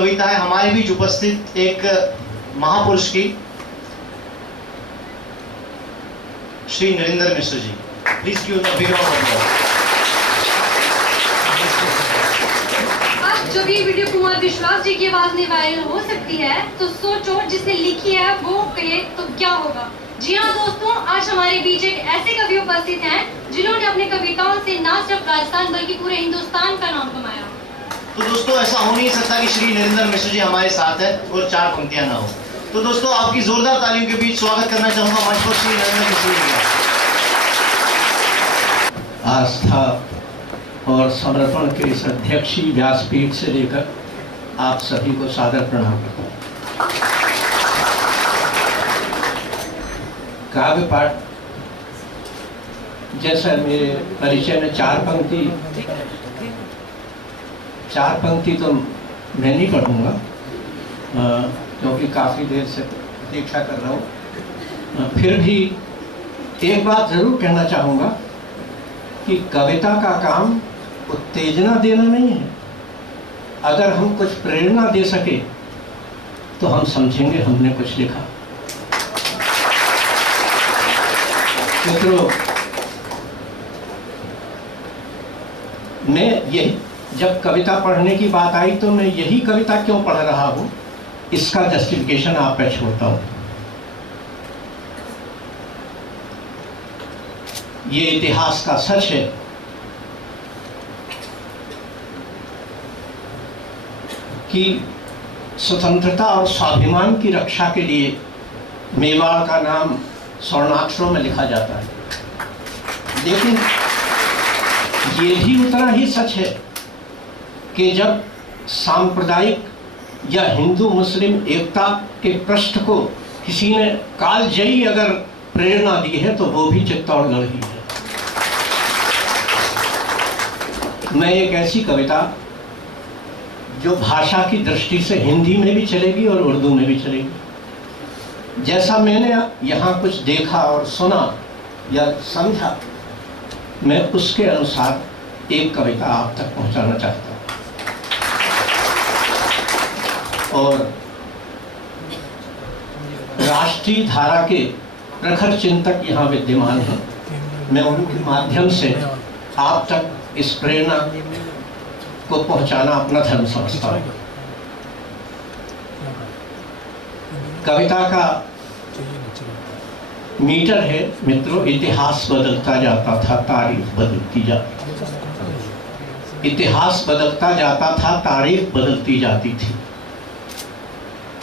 कविता है हमारे बीच उपस्थित एक महापुरुष की, श्री नरेंद्र मिश्र जी। प्लीज क्यों ना बिग आज जो भी वीडियो कुमार विश्वास जी की आवाज में वायरल हो सकती है, तो सोचो जिसने लिखी है वो कहे तो क्या होगा। जी हाँ दोस्तों, आज हमारे बीच एक ऐसे कवि उपस्थित हैं जिन्होंने अपनी कविताओं से न सिर्फ राजस्थान बल्कि पूरे हिंदुस्तान का नाम कमाया। तो दोस्तों ऐसा हो नहीं सकता कि श्री नरेंद्र मिश्र जी हमारे साथ है और चार पंक्तियां ना हो। तो दोस्तों आपकी जोरदार तालियों के बीच स्वागत करना चाहूंगा मंच पर श्री नरेंद्र मिश्र जी का। आस्था और समर्पण के इस अध्यक्षी व्यासपीठ से लेकर आप सभी को सादर प्रणाम करता हूँ। काव्य पाठ जैसा मेरे परिचय में चार पंक्ति तो मैं नहीं पढ़ूंगा, क्योंकि काफ़ी देर से प्रतीक्षा कर रहा हूँ। फिर भी एक बात ज़रूर कहना चाहूँगा कि कविता का काम उत्तेजना देना नहीं है। अगर हम कुछ प्रेरणा दे सके तो हम समझेंगे हमने कुछ लिखा। मित्रों, मैं यही, जब कविता पढ़ने की बात आई तो मैं यही कविता क्यों पढ़ रहा हूँ, इसका जस्टिफिकेशन आप पे छोड़ता हूँ। ये इतिहास का सच है कि स्वतंत्रता और स्वाभिमान की रक्षा के लिए मेवाड़ का नाम स्वर्णाक्षरों में लिखा जाता है। लेकिन ये भी उतना ही सच है कि जब सांप्रदायिक या हिंदू मुस्लिम एकता के पृष्ठ को किसी ने कालजयी अगर प्रेरणा दी है तो वो भी चित्तौड़गढ़ ही है। मैं एक ऐसी कविता जो भाषा की दृष्टि से हिंदी में भी चलेगी और उर्दू में भी चलेगी, जैसा मैंने यहाँ कुछ देखा और सुना या समझा, मैं उसके अनुसार एक कविता आप तक पहुँचाना चाहता हूँ। और राष्ट्रीय धारा के प्रखर चिंतक यहाँ विद्यमान हैं, मैं उनके माध्यम से आप तक इस प्रेरणा को पहुंचाना अपना धर्म समझता हूँ। कविता का मीटर है मित्रों, इतिहास बदलता जाता था, तारीख बदलती जाती। इतिहास बदलता जाता था, तारीख बदलती जाती थी।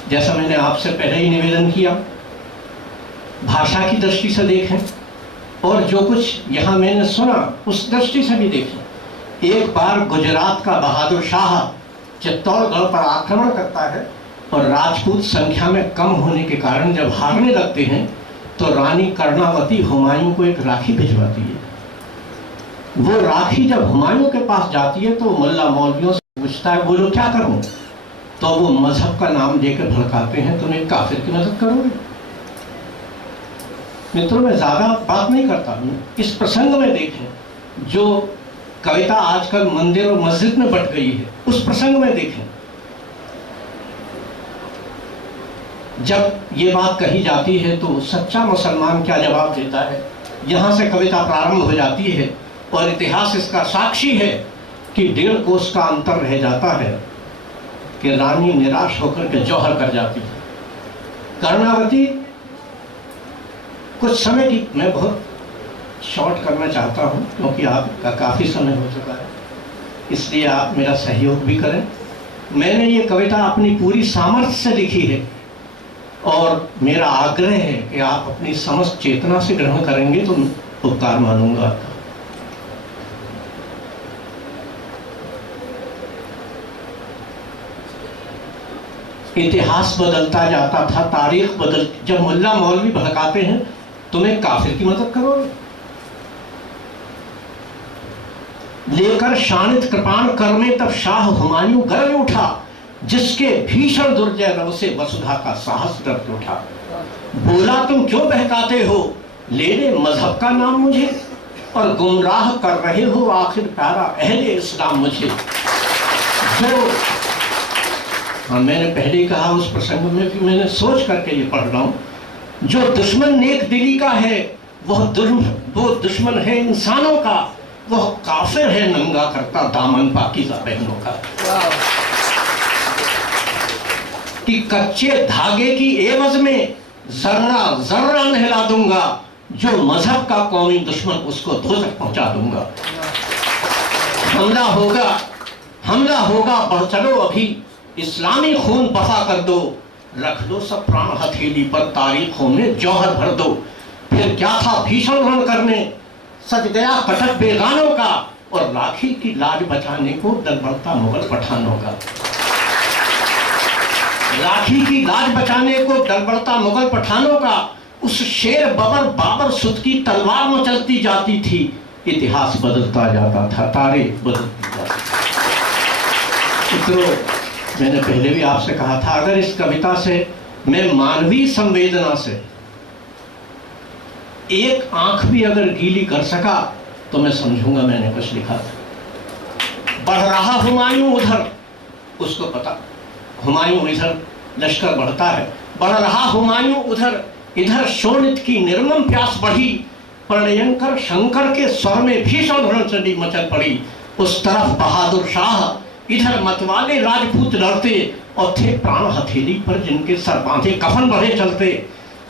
जैसा मैंने आपसे पहले ही निवेदन किया, भाषा की दृष्टि से देखें और जो कुछ यहाँ मैंने सुना उस दृष्टि से भी देखें। एक बार गुजरात का बहादुर शाह चित्तौड़गढ़ पर आक्रमण करता है और राजपूत संख्या में कम होने के कारण जब हारने लगते हैं तो रानी कर्णावती हुमायूं को एक राखी भिजवाती है। वो राखी जब हुमायूं के पास जाती है तो मुल्ला मौलवियों से पूछता है, बोलो क्या करूं? तो वो मजहब का नाम देकर भड़काते हैं, तुम एक काफिर की मदद करोगे? मित्रों, मैं ज्यादा बात नहीं करता हूं। इस प्रसंग में देखें, जो कविता आजकल मंदिर और मस्जिद में बट गई है, उस प्रसंग में देखें। जब ये बात कही जाती है तो सच्चा मुसलमान क्या जवाब देता है? यहाँ से कविता प्रारंभ हो जाती है और इतिहास इसका साक्षी है कि 1.5 कोस का अंतर रह जाता है कि रानी निराश होकर के जौहर कर जाती है। कर्णावती कुछ समय की, मैं बहुत शॉर्ट करना चाहता हूँ क्योंकि आपका काफ़ी समय हो चुका है, इसलिए आप मेरा सहयोग भी करें। मैंने ये कविता अपनी पूरी सामर्थ्य से लिखी है और मेरा आग्रह है कि आप अपनी समस्त चेतना से ग्रहण करेंगे तो उपकार मानूंगा। इतिहास बदलता जाता था, तारीख बदल, जब मुल्ला मौलवी भड़काते हैं तुम एक काफिर की मदद करोगे? लेकर शानित कृपाण कर में तब शाह हुमायूं गर्व उठा, जिसके भीषण दुर्जय रव से वसुधा का साहस डर उठा। बोला तुम क्यों बहकाते हो, लेने मजहब का नाम मुझे, और गुमराह कर रहे हो आखिर प्यारा अहले इस्लाम मुझे। जो हाँ, मैंने पहले ही कहा उस प्रसंग में कि मैंने सोच करके ये पढ़ रहा हूँ। जो दुश्मन नेक दिली का है वो दुश्मन है इंसानों का, वह काफिर है नंगा करता दामन पाकीज़ा बहनों का। कि कच्चे धागे की एवज में जर्रा जर्रा नहला दूंगा, जो मजहब का कौमी दुश्मन उसको दोज़ख पहुंचा दूंगा। हमला होगा बढ़ चलो अभी, इस्लामी खून बफा कर दो, रख दो सब प्राण हथेली पर, तारीखों में जौहर भर दो। फिर क्या था भीषण रण करने, सज गया कटक बेगानों का, और राखी की लाज बचाने को डर बढ़ता मुगल पठानों का। राखी की लाज बचाने को डर बढ़ता मुगल पठानों का, उस शेर बबर बाबर सुत की तलवार मचलती जाती थी। इतिहास बदलता जाता था, तारीख बदलती जाती थी। मित्रों, मैंने पहले भी आपसे कहा था, अगर इस कविता से मैं मानवीय संवेदना से एक आंख भी अगर गीली कर सका तो मैं समझूंगा मैंने कुछ लिखा था। बढ़ रहा हुमायूं उधर, उसको पता हुमायूं इधर लश्कर बढ़ता है, बढ़ रहा हुमायूं उधर, इधर शोणित की निर्मम प्यास बढ़ी, प्रणयंकर शंकर के स्वर में भीषण रणचंडी मचल पड़ी। उस तरफ बहादुर शाह, इधर मतवाले राजपूत लड़ते, और थे प्राण हथेली पर जिनके सर बांधे कफन बढ़े चलते।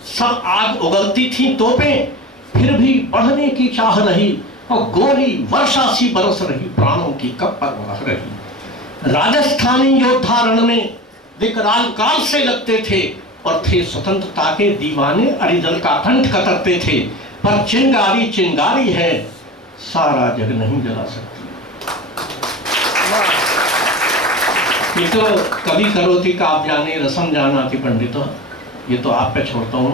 सब आग उगलती थी तोपें, फिर भी बढ़ने की चाह रही, और गोली वर्षा सी बरस रही, प्राणों की कब पर बरस रही। राजस्थानी योद्धा रण में विकराल काल से लगते थे, और थे स्वतंत्रता के दीवाने, अरिदल का कंठ कतरते थे। पर चिंगारी चिंगारी है, सारा जग नहीं जला सकती। ये तो कवि करोति का आप जाने रसम जानाति पंडितो, ये तो आप पे छोड़ता हूं।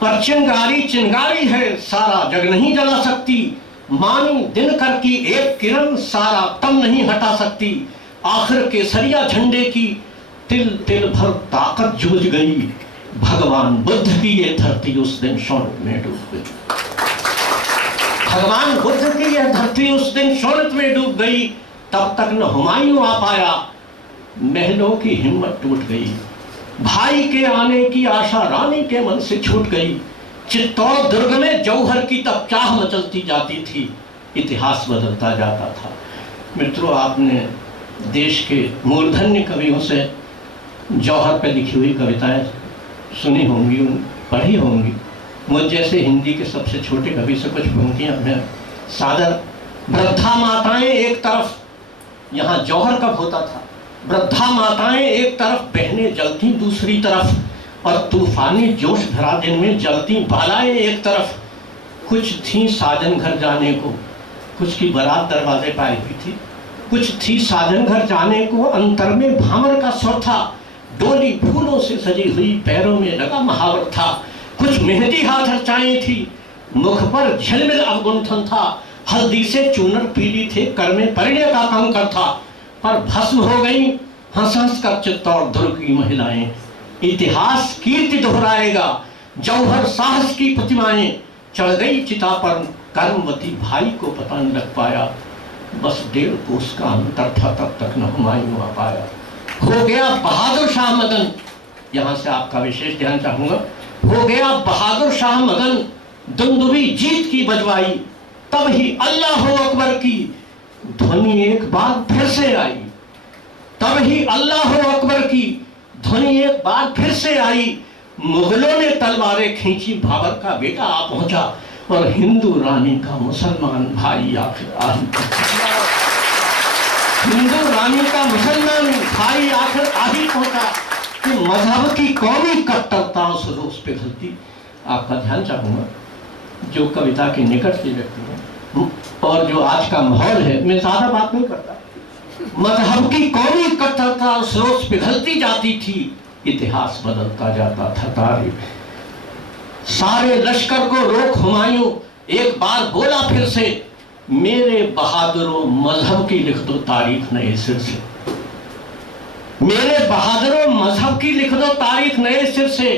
पर चिंगारी चिंगारी है, सारा जग नहीं जला सकती। मानी दिनकर की एक किरण, सारा तम नहीं हटा सकती। आखिर केसरिया झंडे की तिल तिल भर ताकत जूझ गई। भगवान बुद्ध की ये धरती उस दिन शौर्य में डूब गई। भगवान बुद्ध की यह धरती उस दिन शौर्य में डूब गई। तब तक न हुमायूं आ पाया, महलों की हिम्मत टूट गई। भाई के आने की आशा रानी के मन से छूट गई। चित्तौड़ दुर्ग में जौहर की तब चाह मचलती जाती थी। इतिहास बदलता जाता था। मित्रों, आपने देश के मूर्धन्य कवियों से जौहर पे लिखी हुई कविताएं सुनी होंगी, पढ़ी होंगी। मुझ जैसे हिंदी के सबसे छोटे कवि से कुछ पंक्तियां मैं सादर। वृद्धा माताएं एक तरफ, यहाँ जौहर कब होता था, वृद्धा माताएं एक तरफ, बहनें जलती दूसरी तरफ, और तूफानी जोश भरा दिन में जलती बालाएं एक तरफ। कुछ थी साजन घर जाने को, कुछ की बारात दरवाजे पर आई हुई थी। कुछ थी साजन घर जाने को, अंतर में भामर का स्वर था। डोली फूलों से सजी हुई, पैरों में लगा महावर था। कुछ मेहंदी हाथ रचाई थी, मुख पर झिलमिल अवगुंठन था। हल्दी से चूनर पीली थे, कर में परिणय का कंकर था। पर भस्म हो गई हंस हंस कर चित्तौड़ दुर्ग की महिलाएं। इतिहास कीर्ति दोहराएगा, जौहर साहस की प्रतिमाएं। चढ़ गई चिता पर कर्मवती, भाई को पता न लग पाया। बस 1.5 कोस का अंतर था, तब तक न हुमायूं आ पाया। हो गया बहादुर शाह मदन, यहां से आपका विशेष ध्यान चाहूंगा। हो गया बहादुर शाह मदन, दुंदुभी जीत की बजवाई। तब ही अल्लाह अकबर की ध्वनि एक बार फिर से आई। तब ही अल्लाह अकबर की ध्वनि एक बार फिर से आई। मुगलों ने तलवारें खींची, बाबर का बेटा आ पहुंचा, और हिंदू रानी का मुसलमान भाई आखिर आ हिंदू रानी का मुसलमान भाई आखिर आ ही पहुंचा। कि मजहब की कौमी कट्टरता उस रोज पे घलती। आपका ध्यान चाहूंगा, जो कविता के निकट के व्यक्ति हैं और जो आज का माहौल है, मैं ज्यादा बात नहीं करता। मजहब की कौमी कट्टरता उस रोज पिघलती जाती थी। इतिहास बदलता जाता था, तारीख। सारे लश्कर को रोक हुमायूं एक बार बोला फिर से, मेरे बहादुरों मजहब की लिख दो तारीख नए सिर से। मेरे बहादुरों मजहब की लिख दो तारीख नए सिर से।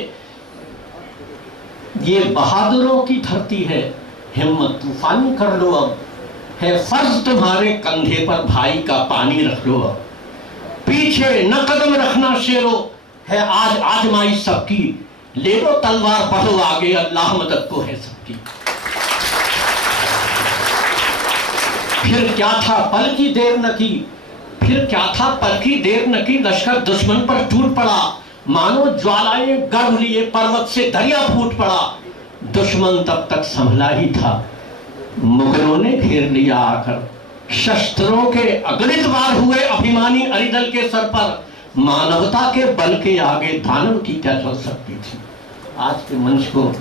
ये बहादुरों की धरती है, हिम्मत तूफानी कर लो अब। है फर्ज तुम्हारे कंधे पर, भाई का पानी रख लो अब। पीछे न कदम रखना शेरो है आज आजमाई सबकी, ले लो तलवार बढ़ो आगे, अल्लाह मदद को है सबकी। फिर क्या था पल की देर न की, फिर क्या था पल की देर न की, लश्कर दुश्मन पर टूट पड़ा, मानो ज्वालाएं गर्भ लिए पर्वत से दरिया फूट पड़ा। दुश्मन तब तक संभला ही था, मुगलों ने घेर लिया आकर, शस्त्रों के अगणित वार हुए अभिमानी अरिदल के सर पर, मानवता के बल के आगे दानव की क्या चल सकती थी। आज के मंच को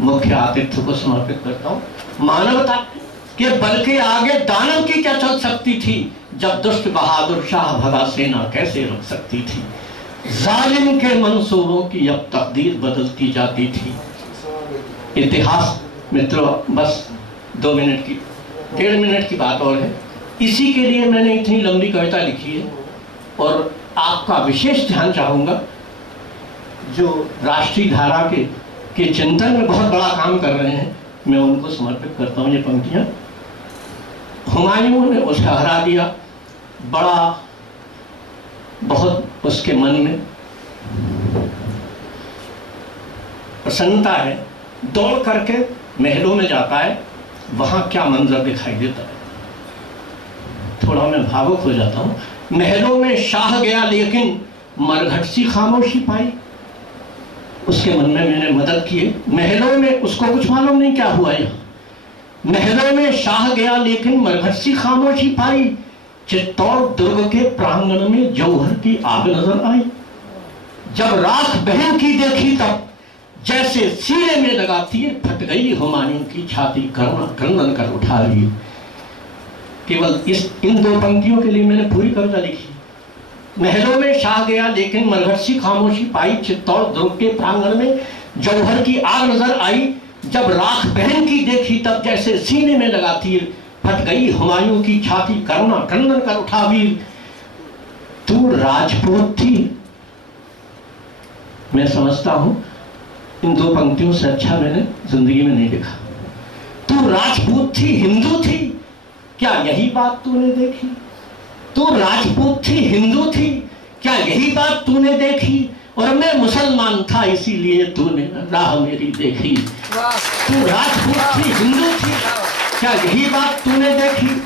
मुख्य आतिथ्य को समर्पित करता हूँ। मानवता के बल के आगे दानव की क्या चल सकती थी, जब दुष्ट बहादुर शाह भगा सेना कैसे रुक सकती थी। जालिम के मंसूबों की अब तकदीर बदलती जाती थी। इतिहास मित्रों, बस 2 मिनट की 1.5 मिनट की बात और है। इसी के लिए मैंने इतनी लंबी कविता लिखी है और आपका विशेष ध्यान चाहूंगा, जो राष्ट्रीय धारा के चिंतन में बहुत बड़ा काम कर रहे हैं, मैं उनको समर्पित करता हूँ ये पंक्तियां। हुमायूं ने उसे हरा दिया, बड़ा बहुत उसके मन में प्रसन्नता है, दौड़ करके महलों में जाता है, वहां क्या मंजर दिखाई देता है। थोड़ा मैं भावुक हो जाता हूं। महलों में शाह गया लेकिन मरघट सी खामोशी पाई, उसके मन में मैंने मदद की है। महलों में उसको कुछ मालूम नहीं क्या हुआ यहाँ। महलों में शाह गया लेकिन मरघट सी खामोशी पाई, चित्तौड़ दुर्ग के प्रांगण में जौहर की आग नजर आई। जब राख बहन की देखी तब जैसे सीने में लगा तीर, फट गई हुमायूं की छाती, करुणा क्रंदन कर उठा ली। केवल इन 2 पंक्तियों के लिए मैंने पूरी कविता लिखी। महलों में शाह गया लेकिन मरघट सी खामोशी पाई, चित्तौड़ दुर्ग के प्रांगण में जौहर की आग नजर आई। जब राख बहन की देखी तब जैसे सीने में लगा तीर, फट गई हुमायूं की छाती, करुणा क्रंदन कर उठा वीर। तू राजपूत थी, मैं समझता हूं इन 2 पंक्तियों से अच्छा मैंने जिंदगी में नहीं लिखा। तू राजपूत थी, हिंदू थी, क्या यही बात तूने देखी। तू राजपूत थी, हिंदू थी, क्या यही बात तूने देखी। और मैं मुसलमान था इसीलिए तूने राह मेरी देखी। तू राजपूत थी, हिंदू थी, क्या यही बात तूने देखी।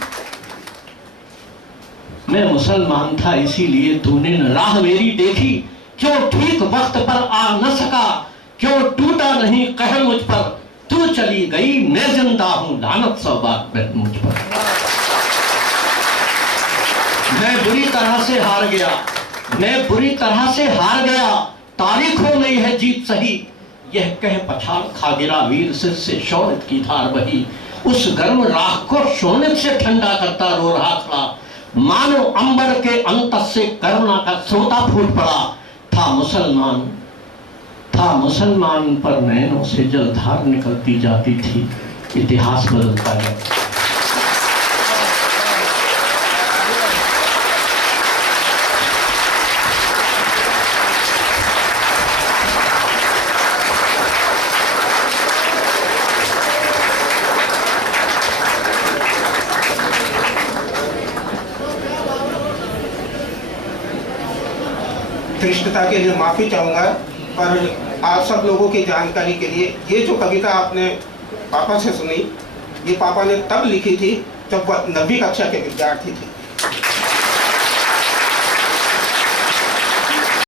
मैं मुसलमान था इसीलिए तूने राह मेरी देखी। क्यों ठीक वक्त पर आ न सका, क्यों टूटा नहीं कहर मुझ पर। तू चली गई मैं जिंदा हूं, लानत सौ बात मुझ पर। मैं बुरी तरह से हार गया, मैं बुरी तरह से हार गया, तारीख हो गई है जीत सही। यह कह पछाड़ खा गिरा वीर, सिर से शौर्य की धार बही। उस गर्म राख को शोणित से ठंडा करता रो रहा था, मानो अंबर के अंत से करुणा का स्रोता फूट पड़ा। था मुसलमान पर नैनों से जलधार निकलती जाती थी। इतिहास बदलता जाता। धृष्टता के लिए माफी चाहूंगा, पर आप सब लोगों की जानकारी के लिए ये जो कविता आपने पापा से सुनी, ये पापा ने तब लिखी थी जब वह 9वीं कक्षा के विद्यार्थी थे।